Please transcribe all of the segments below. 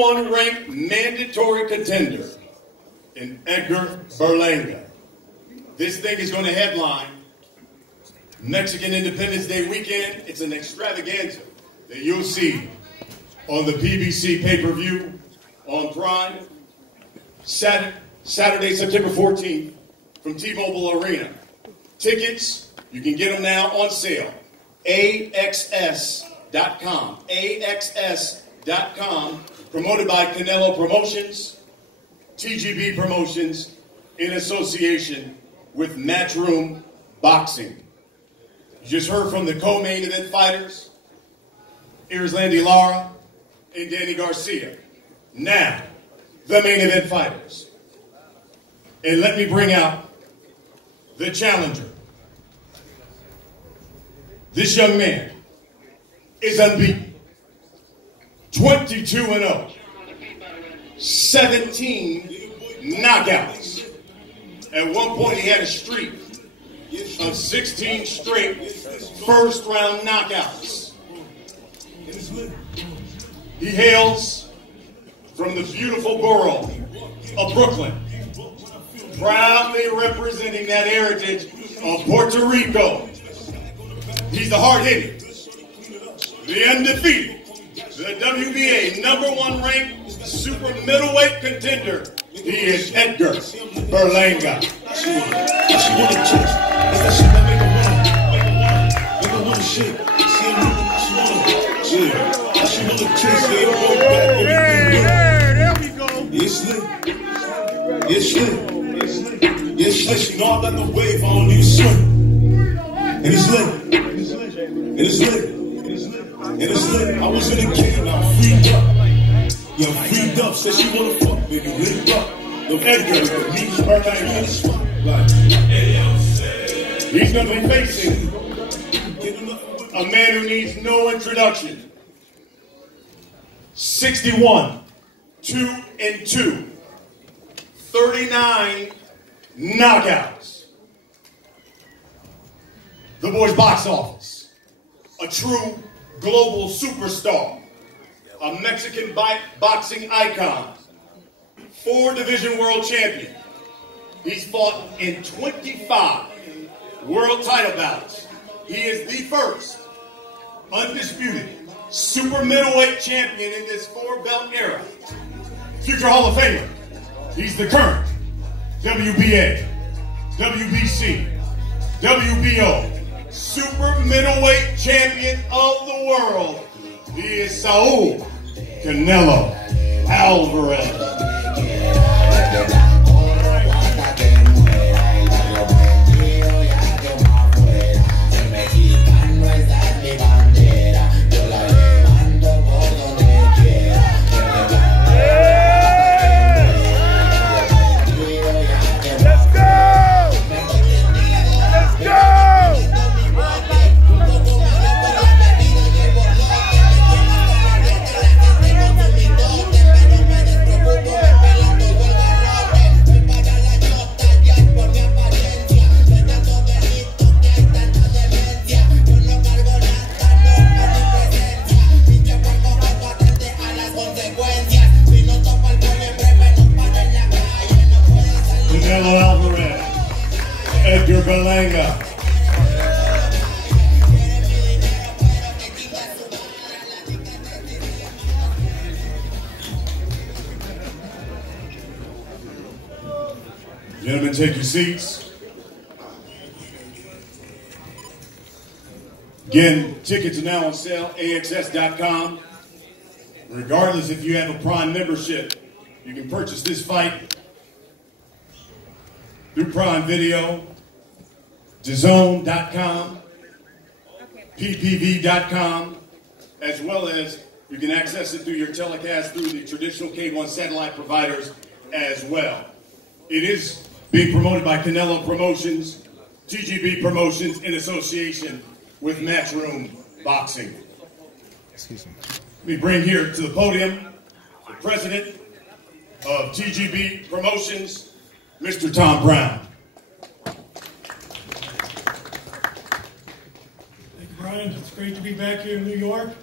#1 ranked mandatory contender in Edgar Berlanga. This thing is going to headline Mexican Independence Day weekend. It's an extravaganza that you'll see on the PBC pay-per-view on Prime Saturday, September 14th from T-Mobile Arena. Tickets, you can get them now on sale. AXS.com. AXS.com. Promoted by Canelo Promotions, TGB Promotions, in association with Matchroom Boxing. You just heard from the co-main event fighters, Landy Lara and Danny Garcia. Now, the main event fighters. And let me bring out the challenger. This young man is unbeaten. 22-0. 17 knockouts. At one point, he had a streak of 16 straight first-round knockouts. He hails from the beautiful borough of Brooklyn, proudly representing that heritage of Puerto Rico. He's the hard-hitting, the undefeated, the WBA #1 ranked super middleweight contender. He is Edgar Berlanga. There we go. It's lit. It's lit. It's lit. You know I got the wave on you, swim. And it's lit. And it's lit. And it's lit. I was in the game, now I'm freed up. Yeah, I'm freed up. Said she wanna fuck, baby, lit up. Look, Edgar, meet Berlanga. He's going to be facing a man who needs no introduction. 61, 2-2, 39 knockouts. The boy's box office, a true global superstar, a Mexican boxing icon, 4 division world champion. He's fought in 25 world title bouts. He is the first undisputed super middleweight champion in this 4-belt era. Future Hall of Famer. He's the current WBA, WBC, WBO super middleweight champion of the world. He is SAUL Canelo Alvarez. Canelo Alvarez, Edgar Berlanga. Gentlemen, take your seats. Again, tickets are now on sale, AXS.com. Regardless if you have a Prime membership, you can purchase this fight through Prime Video, DAZN.com, PPV.com, as well as you can access it through your telecast through the traditional K1 satellite providers as well. It is being promoted by Canelo Promotions, TGB Promotions, in association with Matchroom Boxing. Excuse me. Let me bring here to the podium the president of TGB Promotions, Mr. Tom Brown. Thank you, Brian. It's great to be back here in New York,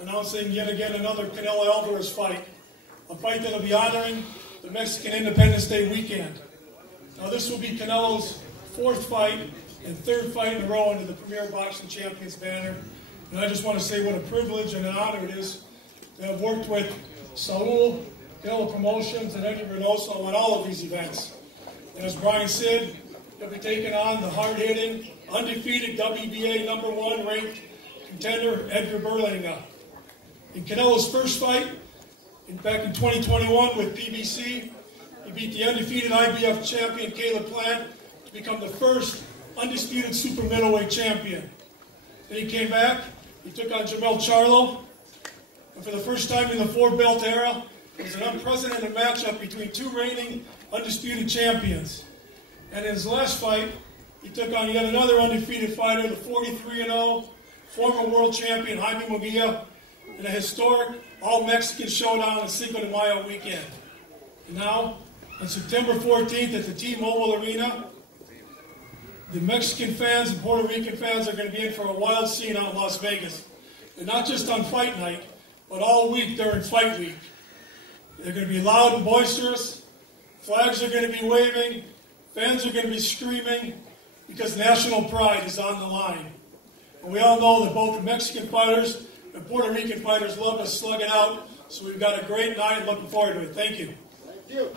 announcing yet again another Canelo Alvarez fight. a fight that will be honoring the Mexican Independence Day weekend. Now this will be Canelo's 4th fight and 3rd fight in a row under the Premier Boxing Champions banner. And I just want to say what a privilege and an honor it is to have worked with SAUL, Canelo Promotions, and Edgar Berlanga on all of these events. And as Brian said, he'll be taking on the hard-hitting, undefeated WBA #1 ranked contender, Edgar Berlanga. In Canelo's first fight, back in 2021 with PBC, he beat the undefeated IBF champion, Caleb Plant, to become the first undisputed super middleweight champion. Then he came back, he took on Jamel Charlo, and for the first time in the 4-belt era, it was an unprecedented matchup between 2 reigning undisputed champions. And in his last fight, he took on yet another undefeated fighter, the 43-0 former world champion Jaime Munguia, in a historic all-Mexican showdown on Cinco de Mayo weekend. And now, on September 14th at the T-Mobile Arena, the Mexican fans and Puerto Rican fans are going to be in for a wild scene out in Las Vegas. And not just on fight night, but all week during fight week. They're going to be loud and boisterous, flags are going to be waving, fans are going to be screaming, because national pride is on the line. And we all know that both the Mexican fighters and Puerto Rican fighters love to slug it out, so we've got a great night and looking forward to it. Thank you. Thank you.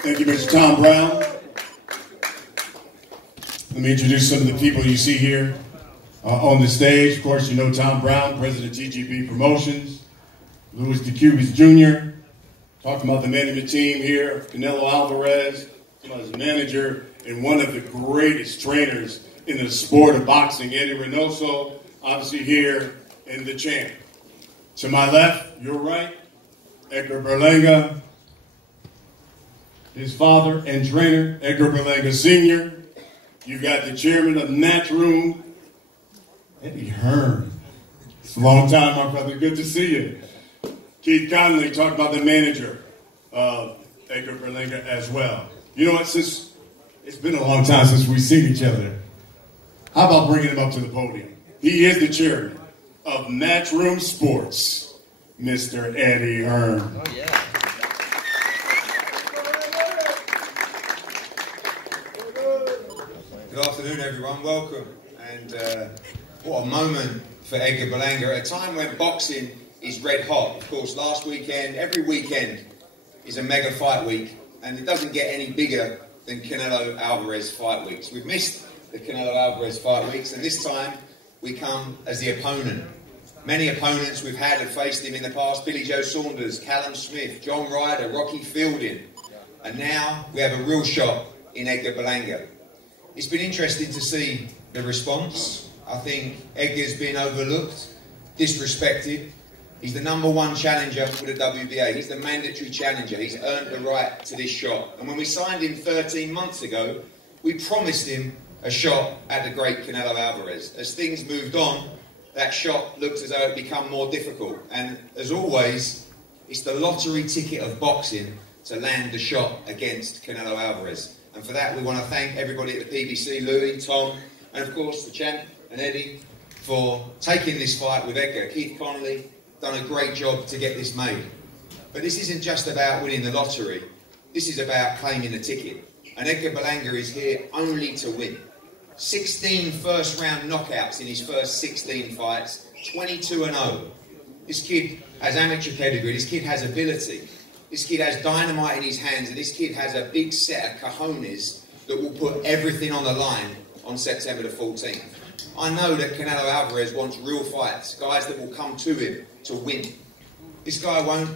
Thank you, Mr. Tom Brown. Let me introduce some of the people you see here on the stage. Of course, you know Tom Brown, President of TGB Promotions. Louis DeCubas Jr., talking about the management team here. Canelo Alvarez, his manager and one of the greatest trainers in the sport of boxing, Eddie Reynoso, obviously here in the champ. To my left, your right, Edgar Berlanga, his father and trainer, Edgar Berlanga Sr. You've got the chairman of Matchroom, Eddie Hearn. It's a long time, my brother. Good to see you. Keith Conley, talking about the manager of Edgar Berlanga as well. You know what, since it's been a long time since we've seen each other, how about bringing him up to the podium? He is the chairman of Matchroom Sports, Mr. Eddie Hearn. Oh, yeah. Good afternoon, everyone. Welcome. And what a moment for Edgar Berlanga at a time when boxing is red hot. Of course, last weekend, every weekend is a mega fight week, and it doesn't get any bigger than Canelo Alvarez fight weeks. We've missed the Canelo Alvarez fight weeks, and this time we come as the opponent. Many opponents we've had have faced him in the past: Billy Joe Saunders, Callum Smith, John Ryder, Rocky Fielding, and now we have a real shot in Edgar Berlanga. It's been interesting to see the response. I think Edgar's been overlooked, disrespected. He's the #1 challenger for the WBA. He's the mandatory challenger. He's earned the right to this shot. And when we signed him 13 months ago, we promised him a shot at the great Canelo Alvarez. As things moved on, that shot looked as though it had become more difficult. And as always, it's the lottery ticket of boxing to land the shot against Canelo Alvarez. And for that, we want to thank everybody at the PBC, Louis, Tom, and of course the champ and Eddie for taking this fight with Edgar. Keith Connolly done a great job to get this made. But this isn't just about winning the lottery. This is about claiming the ticket. And Edgar Berlanga is here only to win. 16 first-round knockouts in his first 16 fights, 22-0. This kid has amateur pedigree, this kid has ability, this kid has dynamite in his hands, and this kid has a big set of cojones that will put everything on the line on September the 14th. I know that Canelo Alvarez wants real fights, guys that will come to him to win. This guy won't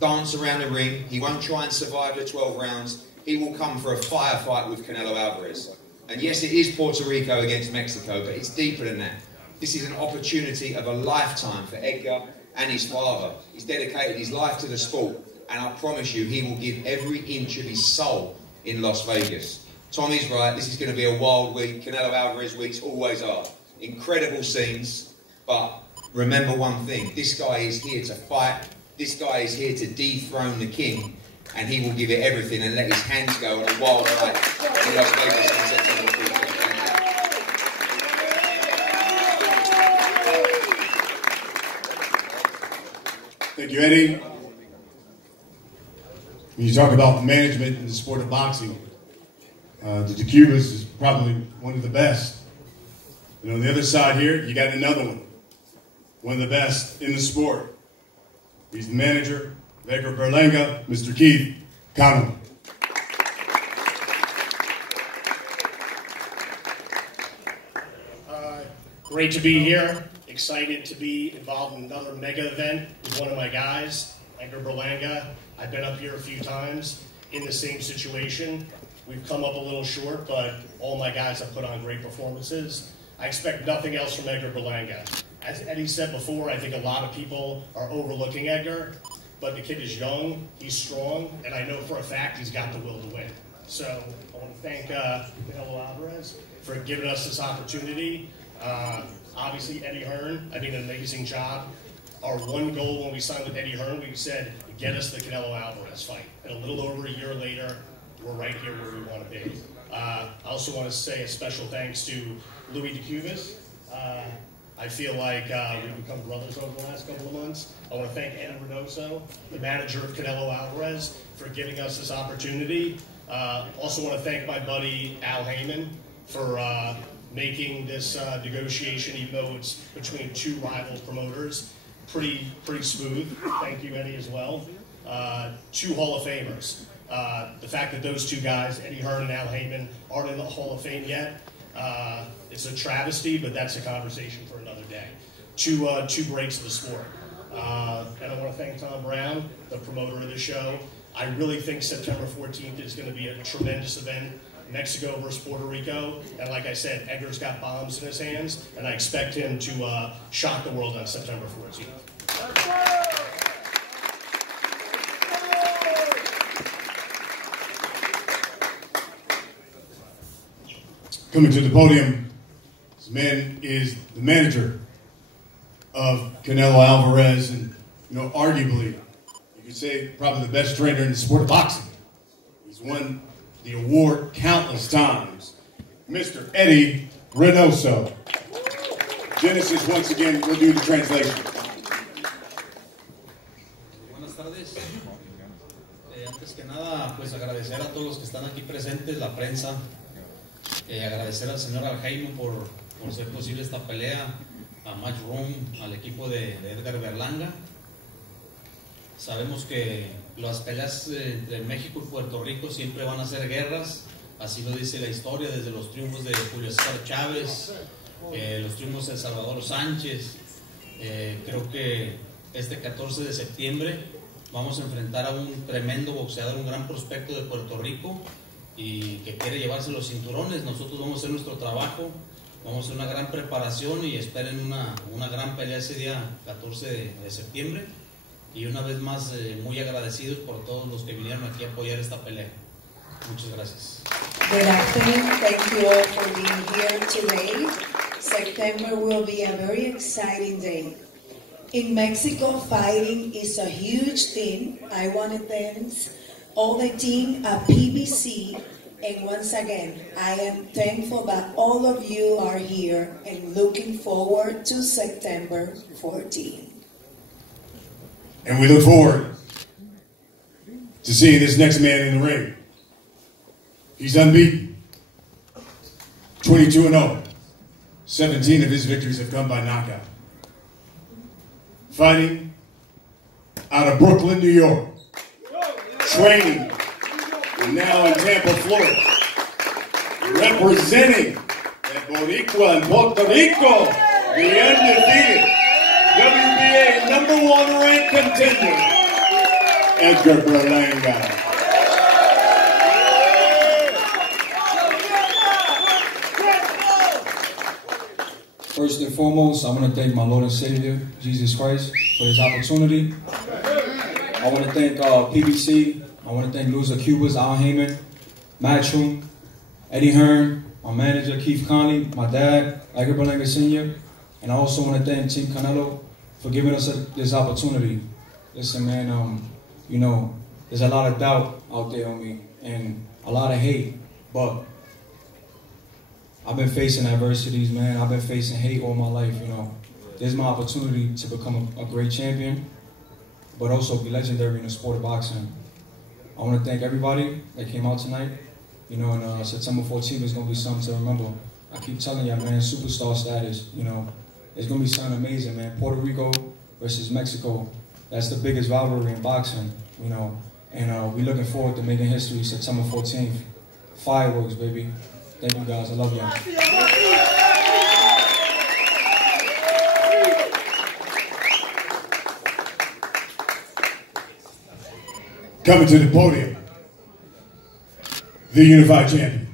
dance around the ring, he won't try and survive the 12 rounds, he will come for a firefight with Canelo Alvarez. And yes, it is Puerto Rico against Mexico, but it's deeper than that. This is an opportunity of a lifetime for Edgar and his father. He's dedicated his life to the sport, and I promise you, he will give every inch of his soul in Las Vegas. Tommy's right, this is going to be a wild week. Canelo Alvarez weeks always are. Incredible scenes, but remember one thing, this guy is here to fight, this guy is here to dethrone the king, and he will give it everything and let his hands go on a wild night in Las Vegas on September 14th. Thank you, Eddie. When you talk about management in the sport of boxing, the Cubas is probably one of the best. And on the other side here, you got another one of the best in the sport. He's the manager of Edgar Berlanga, Mr. Keith Canelo. Great to be here. Excited to be involved in another mega event with one of my guys, Edgar Berlanga. I've been up here a few times in the same situation. We've come up a little short, but all my guys have put on great performances. I expect nothing else from Edgar Berlanga. As Eddie said before, I think a lot of people are overlooking Edgar, but the kid is young, he's strong, and I know for a fact he's got the will to win. So I want to thank Canelo Alvarez for giving us this opportunity. Obviously, Eddie Hearn, I did an amazing job. Our one goal when we signed with Eddie Hearn, we said, get us the Canelo Alvarez fight. And a little over a year later, we're right here where we want to be. I also want to say a special thanks to Louis DeCubas. I feel like we've become brothers over the last couple of months. I want to thank Eddie Reynoso, the manager of Canelo Alvarez, for giving us this opportunity. Also want to thank my buddy Al Heyman for making this negotiation, even though it's between two rival promoters, pretty smooth. Thank you, Eddie, as well. Two Hall of Famers. The fact that those two guys, Eddie Hearn and Al Heyman, aren't in the Hall of Fame yet, it's a travesty, but that's a conversation for another day. Two greats of the sport. And I want to thank Tom Brown, the promoter of the show. I really think September 14th is going to be a tremendous event. Mexico versus Puerto Rico, and like I said, Edgar's got bombs in his hands, and I expect him to shock the world on September 14th. Coming to the podium, this man is the manager of Canelo Alvarez, and arguably, you could say probably the best trainer in the sport of boxing. He's won the award countless times, Mr. Eddie Reynoso. Genesis, once again, will do the translation. Buenas tardes. Antes que nada, pues agradecer a todos los que están aquí presentes, la prensa, agradecer al señor Aljaime por ser posible esta pelea, a Matchroom, al equipo de Edgar Berlanga. Sabemos que las peleas entre México y Puerto Rico siempre van a ser guerras, así lo dice la historia, desde los triunfos de Julio César Chávez, los triunfos de Salvador Sánchez. Creo que este 14 de septiembre vamos a enfrentar a un tremendo boxeador, un gran prospecto de Puerto Rico y que quiere llevarse los cinturones. Nosotros vamos a hacer nuestro trabajo, vamos a hacer una gran preparación y esperen una gran pelea ese día 14 de septiembre. Y una vez más, muy agradecidos por todos los que vinieron aquí a apoyar esta pelea. Muchas gracias. Good afternoon. Thank you all for being here today. September will be a very exciting day. In Mexico, fighting is a huge thing. I want to thank all the team at PBC. And once again, I am thankful that all of you are here and looking forward to September 14th. And we look forward to seeing this next man in the ring. He's unbeaten, 22-0. 17 of his victories have come by knockout. Fighting out of Brooklyn, New York. Training, and now in Tampa, Florida. Representing at Boricua in Puerto Rico, the undefeated WBA #1 ranked contender, Edgar Berlanga. First and foremost, I want to thank my Lord and Savior, Jesus Christ, for this opportunity. I want to thank PBC. I want to thank Louis DeCubas, Al Heyman, Matchroom, Eddie Hearn, my manager, Keith Conley, my dad, Edgar Berlanga Sr., and I also want to thank Team Canelo for giving us this opportunity. Listen, man, there's a lot of doubt out there on me and a lot of hate, but I've been facing adversities, man. I've been facing hate all my life, This is my opportunity to become a great champion. but also be legendary in the sport of boxing. I want to thank everybody that came out tonight. You know, and September 14th is going to be something to remember. I keep telling y'all, man, superstar status, you know. It's going to be something amazing, man. Puerto Rico versus Mexico. That's the biggest rivalry in boxing, you know. And we're looking forward to making history September 14th. Fireworks, baby. Thank you, guys. I love y'all. Coming to the podium, the unified champion.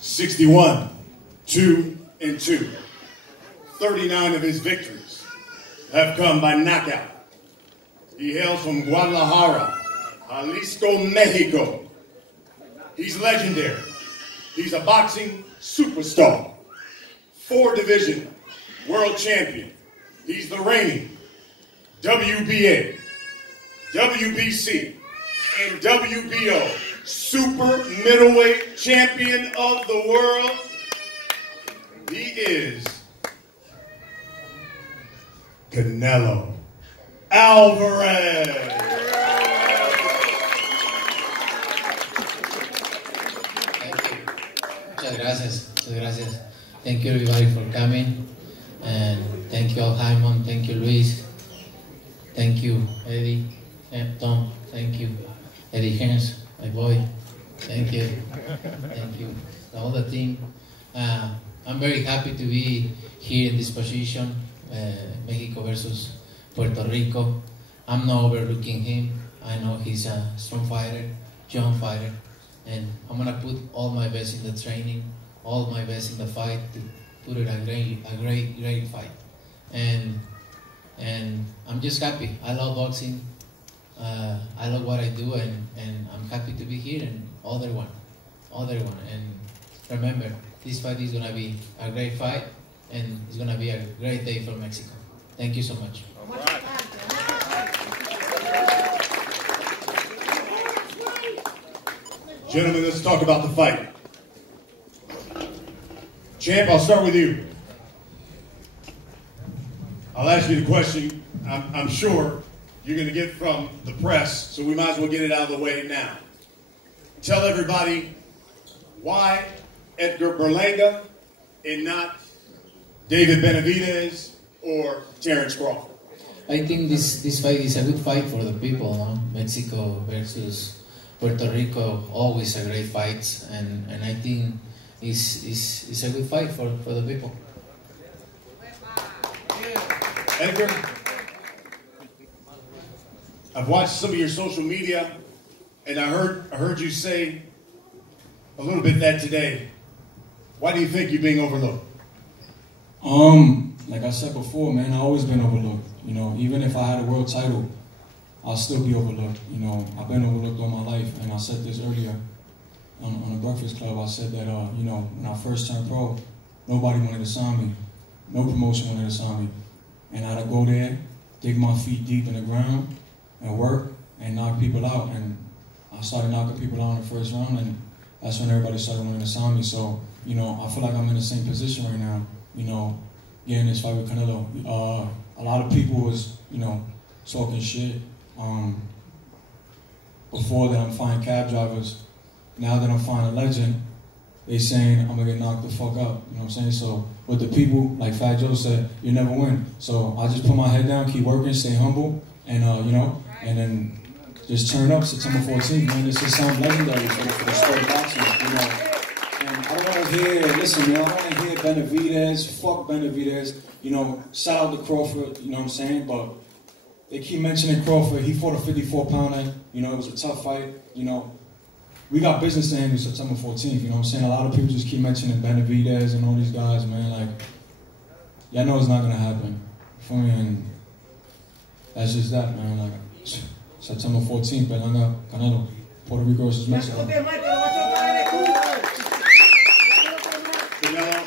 61, 2-2. 39 of his victories have come by knockout. He hails from Guadalajara, Jalisco, Mexico. He's legendary. He's a boxing superstar. 4-division world champion. He's the reigning WBA, WBC, and WBO super middleweight champion of the world. He is Canelo Alvarez. Muchas gracias. Muchas gracias. Thank you everybody for coming, and thank you all, Jaimon. Thank you, Luis. Thank you, Eddie. Tom. Thank you, Eddie Hens, my boy. Thank you. Thank you, all the team. I'm very happy to be here in this position, Mexico versus Puerto Rico. I'm not overlooking him. I know he's a strong fighter, young fighter, and I'm gonna put all my best in the training, all my best in the fight to put it a great fight. And I'm just happy. I love boxing. I love what I do, and I'm happy to be here and other one. And remember, this fight is gonna be a great fight, and it's gonna be a great day for Mexico. Thank you so much. Gentlemen, let's talk about the fight. Champ, I'll start with you. I'll ask you the question I'm sure you're going to get from the press, so we might as well get it out of the way now. Tell everybody why Edgar Berlanga and not David Benavidez or Terrence Crawford. I think this fight is a good fight for the people, no? Mexico versus Puerto Rico, always a great fight, and I think it's a good fight for the people. Edgar, I've watched some of your social media, and I heard you say a little bit that today. Why do you think you're being overlooked? Like I said before, man, I've always been overlooked. You know, even if I had a world title, I'll still be overlooked. You know, I've been overlooked all my life, and I said this earlier on the Breakfast Club. I said that, you know, when I first turned pro, nobody wanted to sign me. No promotion wanted to sign me. And I had to go there, dig my feet deep in the ground, and work, and knock people out. And I started knocking people out in the first round, and that's when everybody started wanting to sign me. So, you know, I feel like I'm in the same position right now, you know, getting this fight with Canelo. A lot of people was, you know, talking shit. Before that, I'm fighting cab drivers. Now that I'm fighting a legend, they saying I'm gonna get knocked the fuck up. You know what I'm saying? So with the people, like Fat Joe said, you never win. So I just put my head down, keep working, stay humble, and you know, and then just turn up September 14th, man. This is something legendary for the sport of boxing, you know. And I don't want to hear, listen, man, I don't want to hear Benavidez, fuck Benavidez, you know, shout out to Crawford, you know what I'm saying? But they keep mentioning Crawford. He fought a 54-pounder, you know, it was a tough fight, you know. We got business to handle September 14th, you know what I'm saying? A lot of people just keep mentioning Benavidez and all these guys, man, like, y'all know it's not going to happen for me, and that's just that, man, like, September 14th, Berkanga, Canelo, Puerto Rico versus Mexico. Canelo,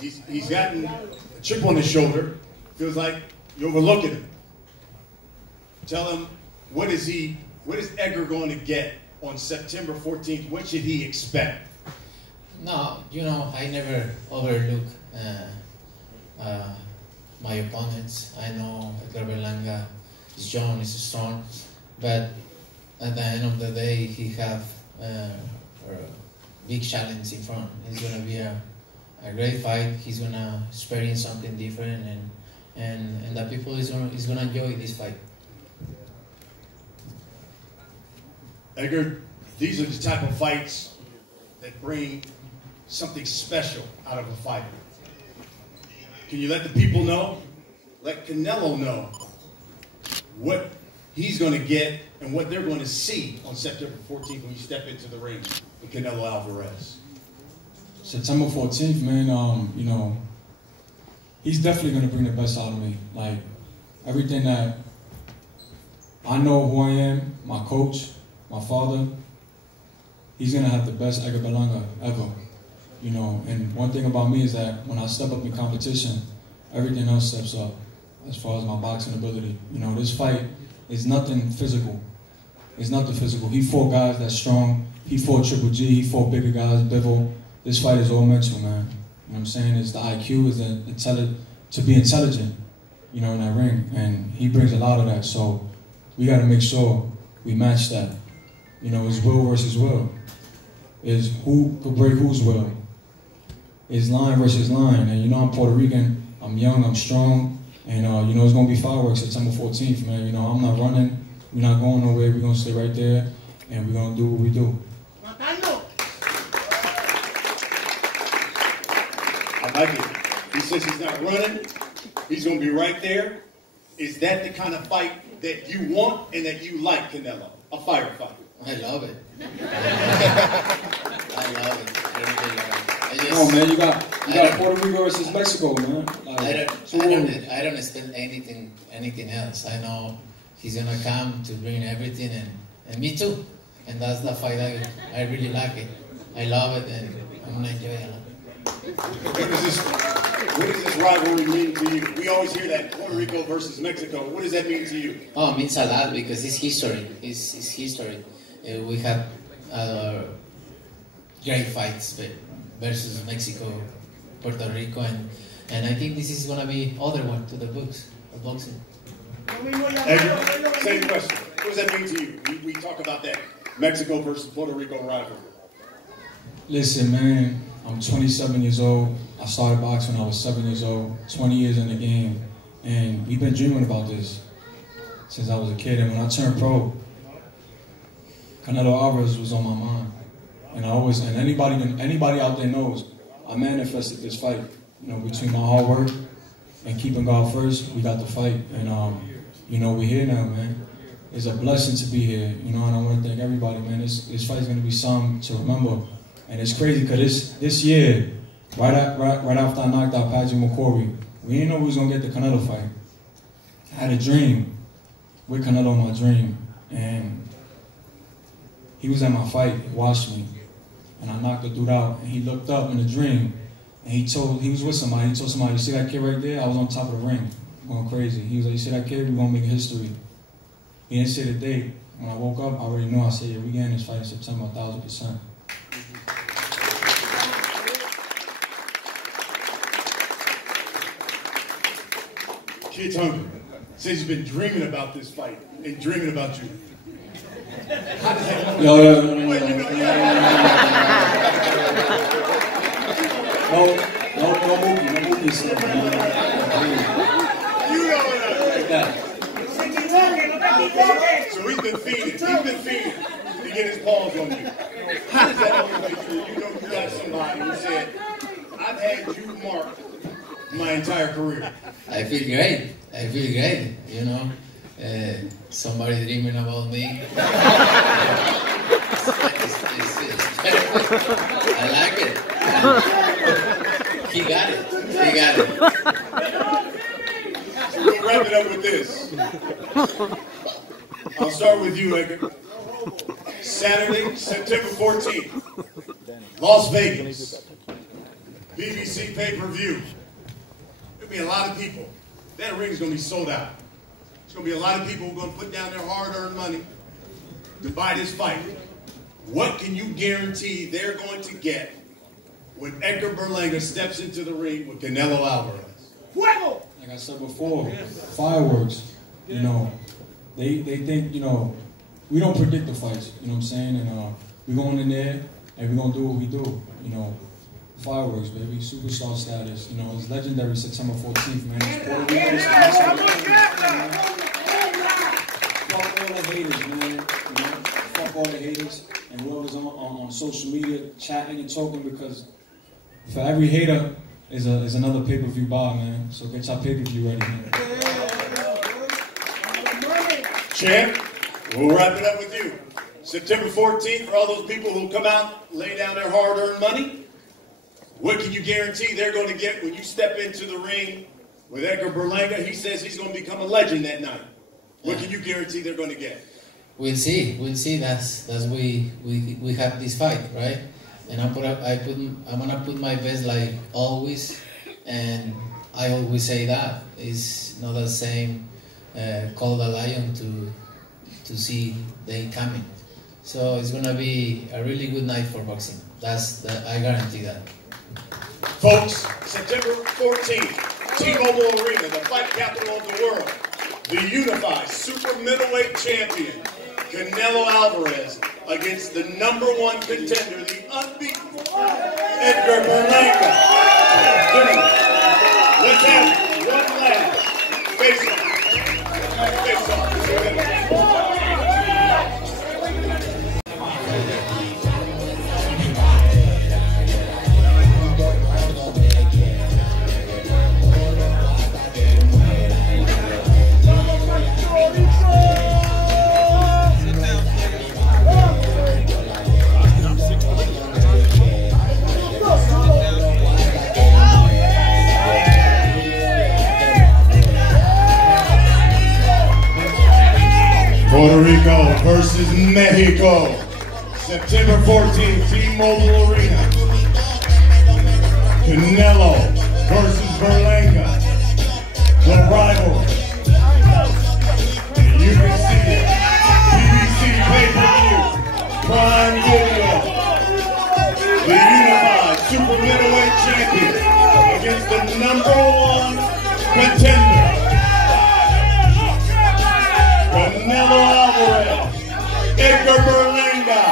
he's gotten a chip on his shoulder. Feels like you're overlooking him. Tell him, what is Edgar going to get on September 14th? What should he expect? No, you know, I never overlook my opponents. I know Edgar Berlanga is young, is strong, but at the end of the day, he have a big challenge in front. It's gonna be a great fight. He's gonna experience something different, and the people is gonna enjoy this fight. Edgar, these are the type of fights that bring something special out of a fight. Can you let the people know, let Canelo know what he's going to get and what they're going to see on September 14th when you step into the ring with Canelo Alvarez? September 14th, man, you know, he's definitely going to bring the best out of me. Like, everything that I know who I am, my coach, my father, he's going to have the best Edgar Berlanga ever. You know, and one thing about me is that when I step up in competition, everything else steps up as far as my boxing ability. You know, this fight is nothing physical. It's nothing physical. He fought guys that's strong. He fought Triple G. He fought bigger guys, Bivol. This fight is all mental, man. You know what I'm saying? It's the IQ, is to be intelligent, you know, in that ring. And he brings a lot of that. So we got to make sure we match that. You know, it's will versus will. It's who could break whose will. It's line versus line. And you know, I'm Puerto Rican. I'm young. I'm strong. And, you know, it's going to be fireworks September 14th, man. You know, I'm not running. We're not going nowhere. We're going to stay right there. And we're going to do what we do. I like it. He says he's not running. He's going to be right there. Is that the kind of fight that you want and that you like, Canelo? A fire fight? I love it. I love it. I really love it. Come on, man. You got Puerto Rico versus Mexico, man. I don't expect anything else. I know he's gonna come to bring everything, and me too. And that's the fight I really like it. I love it, and I'm gonna enjoy it a lot. What does this rivalry mean to you? We always hear that Puerto Rico versus Mexico. What does that mean to you? Oh, it means a lot because it's history. It's history. We have great fights versus Mexico, Puerto Rico, and I think this is going to be other one to the books of boxing. Edgar, same question. What does that mean to you? We talk about that Mexico versus Puerto Rico rivalry. Listen, man, I'm 27 years old. I started boxing when I was 7 years old, 20 years in the game, and we've been dreaming about this since I was a kid. And when I turned pro, Canelo Alvarez was on my mind. And anybody out there knows, I manifested this fight. You know, between my hard work and keeping God first, we got the fight. And, you know, we're here now, man. It's a blessing to be here, you know, and I want to thank everybody, man. This fight's going to be something to remember. And it's crazy because this year, right after I knocked out Patrick McCorry, we didn't know we was going to get the Canelo fight. I had a dream with Canelo in my dream. And he was at my fight, he watched me. And I knocked the dude out, and he looked up in the dream, and he was with somebody. He told somebody, "You see that kid right there? I was on top of the ring, going crazy." He was like, "You see that kid? We're gonna make history." He didn't say the date. When I woke up, I already knew. I said, "Yeah, we getting this fight in September, 1,000%." Kid's hungry. Says he's been dreaming about this fight and dreaming about you. No movie stuff. You know what So he's been feeding to get his paws on you. How does that motivate you? You know you got somebody who said, "I've had you marked my entire career." I feel great. You know, somebody dreaming about me. I like it. He got it. So we'll wrap it up with this. I'll start with you, Edgar. Saturday, September 14th, Las Vegas, BBC pay-per-view. There'll be a lot of people. That ring's going to be sold out. There's going to be a lot of people who are going to put down their hard-earned money to buy this fight. What can you guarantee they're going to get when Edgar Berlanga steps into the ring with Canelo Alvarez? Fuego! like I said before, fireworks, you know, they think, you know, we don't predict the fights, you know what I'm saying? And we're going in there and we're going to do what we do, you know. Fireworks, baby, superstar status, you know, it's legendary September 14th, man. Fuck all the haters, man, you know, fuck all the haters, and whoever's on social media chatting and talking, because for every hater is another pay-per-view bar, man. So get your pay-per-view ready, man. Champ, we'll wrap it up with you. September 14th, for all those people who come out, lay down their hard-earned money, what can you guarantee they're going to get when you step into the ring with Edgar Berlanga? He says he's going to become a legend that night. What can you guarantee they're going to get? We'll see. That's we have this fight, right? And I'm gonna put my best like always, and I always say that it's not the same call the lion to see they coming. So it's gonna be a really good night for boxing. I guarantee that. Folks, September 14th, T-Mobile Arena, the fight capital of the world. The unified super middleweight champion, Canelo Alvarez, against the #1 contender, the unbeaten Edgar Berlanga. Gentlemen, let's have one last face-off. Puerto Rico versus Mexico, September 14th, T-Mobile Arena. Canelo versus Berlanga, the rival. And you can see it, PBC pay-per-view, Prime Video. The unified super middleweight champion against the #1 contender, Canelo Alvarez, Edgar Berlanga.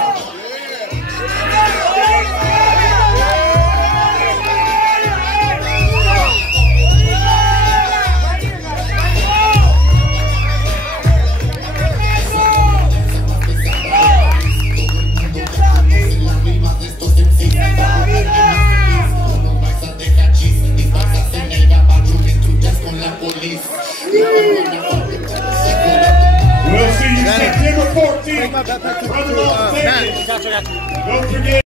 We'll see you September 14th. Don't forget.